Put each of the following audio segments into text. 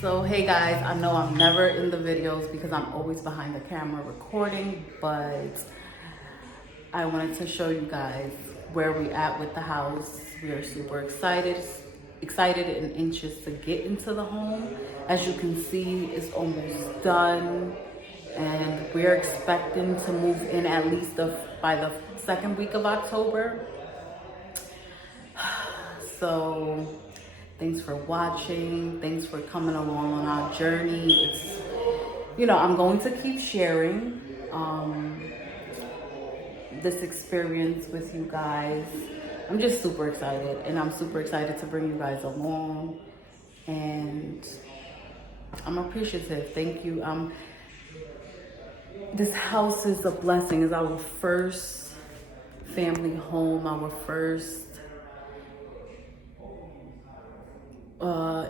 So hey guys, I know I'm never in the videos because I'm always behind the camera recording, but I wanted to show you guys where we at with the house. We are super excited and anxious to get into the home. As you can see, it's almost done and we're expecting to move in at least by the second week of October. So thanks for watching. Thanks for coming along on our journey. I'm going to keep sharing this experience with you guys. I'm just super excited, and I'm super excited to bring you guys along. And I'm appreciative. Thank you. This house is a blessing. It's our first family home, our first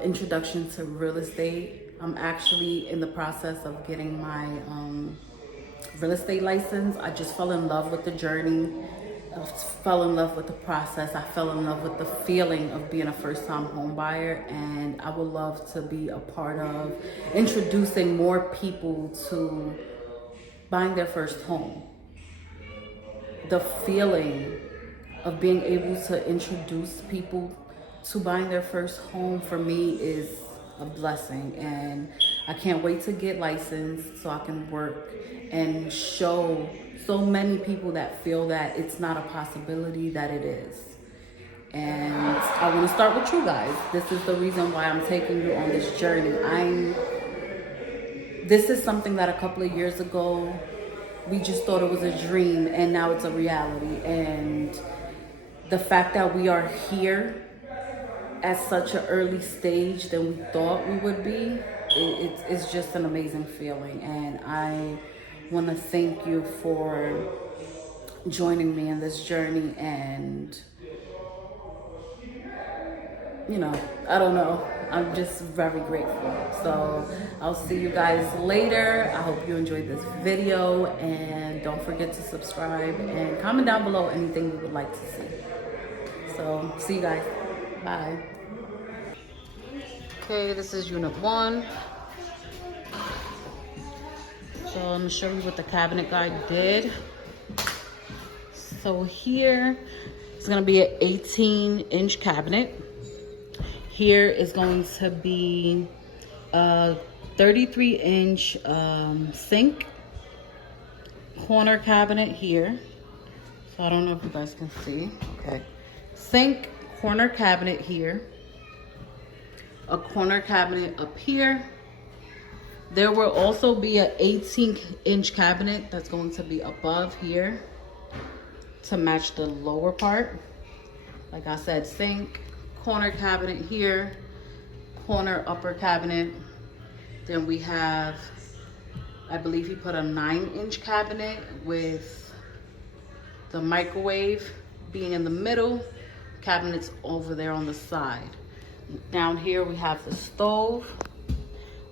introduction to real estate. I'm actually in the process of getting my real estate license. I just fell in love with the journey. I fell in love with the process. I fell in love with the feeling of being a first-time home buyer, and I would love to be a part of introducing more people to buying their first home. The feeling of being able to introduce people to buying their first home for me is a blessing, and I can't wait to get licensed so I can work and show so many people that feel that it's not a possibility that it is. And I want to start with you guys. This is the reason why I'm taking you on this journey. This is something that a couple of years ago we just thought it was a dream, and now it's a reality. And the fact that we are here at such an early stage than we thought we would be, it's just an amazing feeling. And I want to thank you for joining me in this journey. And I don't know, I'm just very grateful. So I'll see you guys later. I hope you enjoyed this video, and don't forget to subscribe and comment down below anything you would like to see. So see you guys. Bye. Okay, this is unit 1. So I'm gonna show you what the cabinet guy did. So here it's gonna be an 18-inch cabinet. Here is going to be a 33-inch sink, corner cabinet here. So I don't know if you guys can see. Okay, sink, corner cabinet here, a corner cabinet up here. There will also be an 18-inch cabinet that's going to be above here to match the lower part. Like I said, sink, corner cabinet here, corner upper cabinet. Then we have, I believe he put a 9-inch cabinet with the microwave being in the middle, cabinets over there on the side. Down here we have the stove.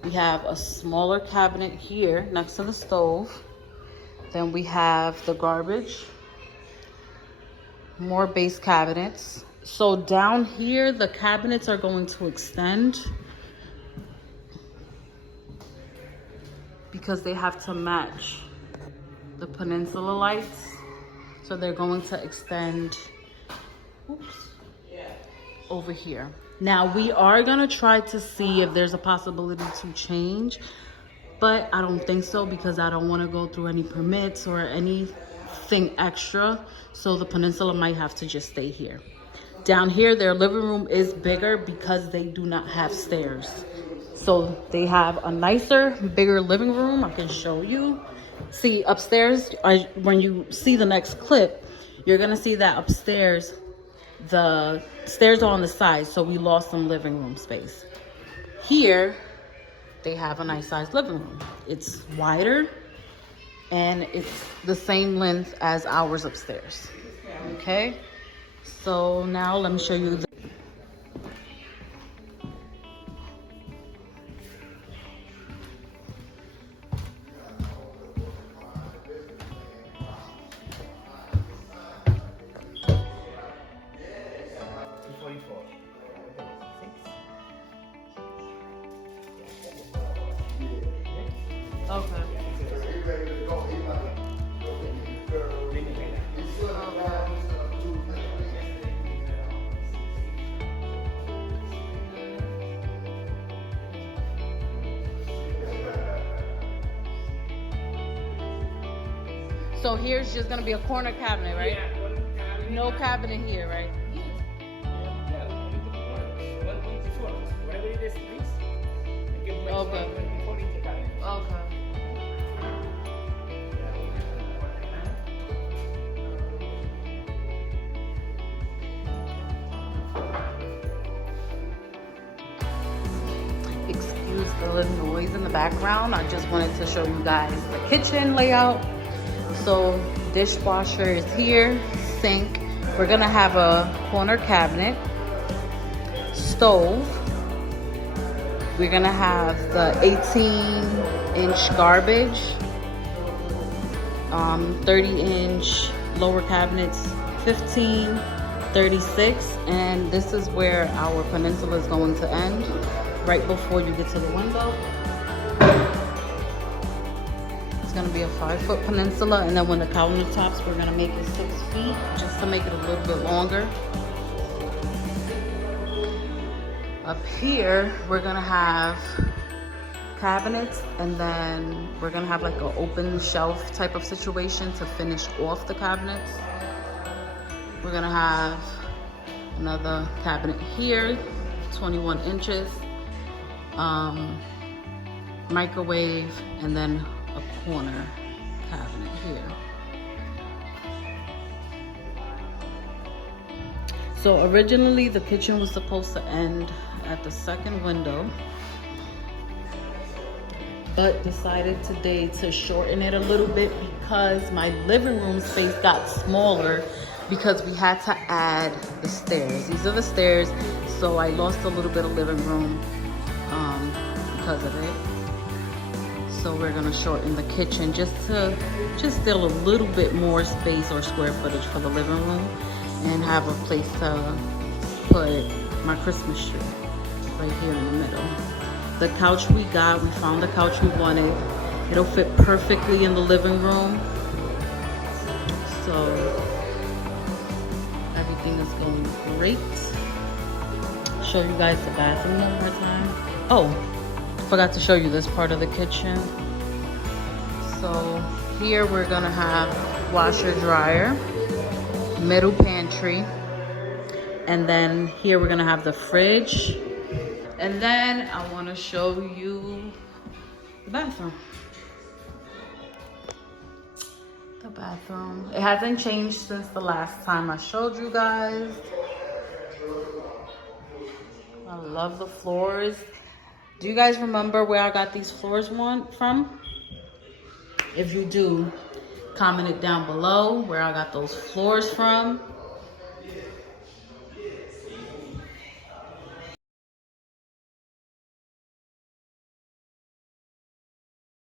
We have a smaller cabinet here next to the stove. Then we have the garbage, more base cabinets. So down here, the cabinets are going to extend because they have to match the peninsula lights. So they're going to extend, over here. Now we are gonna try to see if there's a possibility to change, but I don't think so because I don't want to go through any permits or anything extra. So the peninsula might have to just stay here. Down here, their living room is bigger because they do not have stairs. So they have a nicer, bigger living room. I can show you. See upstairs, when you see the next clip, you're gonna see that upstairs, the stairs are on the side, so we lost some living room space. Here, they have a nice sized living room. It's wider and it's the same length as ours upstairs. Okay, so now let me show you the Okay. So here's just gonna be a corner cabinet, right? Yeah, No cabinet here, right? whatever it is, please. You can place Okay. 24 inch cabinet. Okay. Excuse the noise in the background. I just wanted to show you guys the kitchen layout. So dishwasher is here, sink. We're gonna have a corner cabinet, stove. We're gonna have the 18-inch garbage, 30-inch lower cabinets, 15, 36, and this is where our peninsula is going to end, right before you get to the window. It's gonna be a 5-foot peninsula, and then when the countertops, we're gonna make it 6 feet, just to make it a little bit longer. Up here, we're gonna have cabinets, and then we're gonna have like an open shelf type of situation to finish off the cabinets. We're gonna have another cabinet here, 21 inches, microwave, and then a corner cabinet here. So originally the kitchen was supposed to end at the second window, but decided today to shorten it a little bit because my living room space got smaller because we had to add the stairs. These are the stairs, so I lost a little bit of living room because of it. So we're gonna shorten the kitchen just still a little bit more space or square footage for the living room, and have a place to put my Christmas tree right here in the middle. The couch we found the couch we wanted. It'll fit perfectly in the living room. So everything is going great. Show you guys the bathroom one more time. Oh, forgot to show you this part of the kitchen. So here we're gonna have washer dryer, middle pantry, and then here we're gonna have the fridge. And then I want to show you the bathroom. The bathroom. It hasn't changed since the last time I showed you guys. I love the floors. Do you guys remember where I got these floors from? If you do, comment it down below where I got those floors from.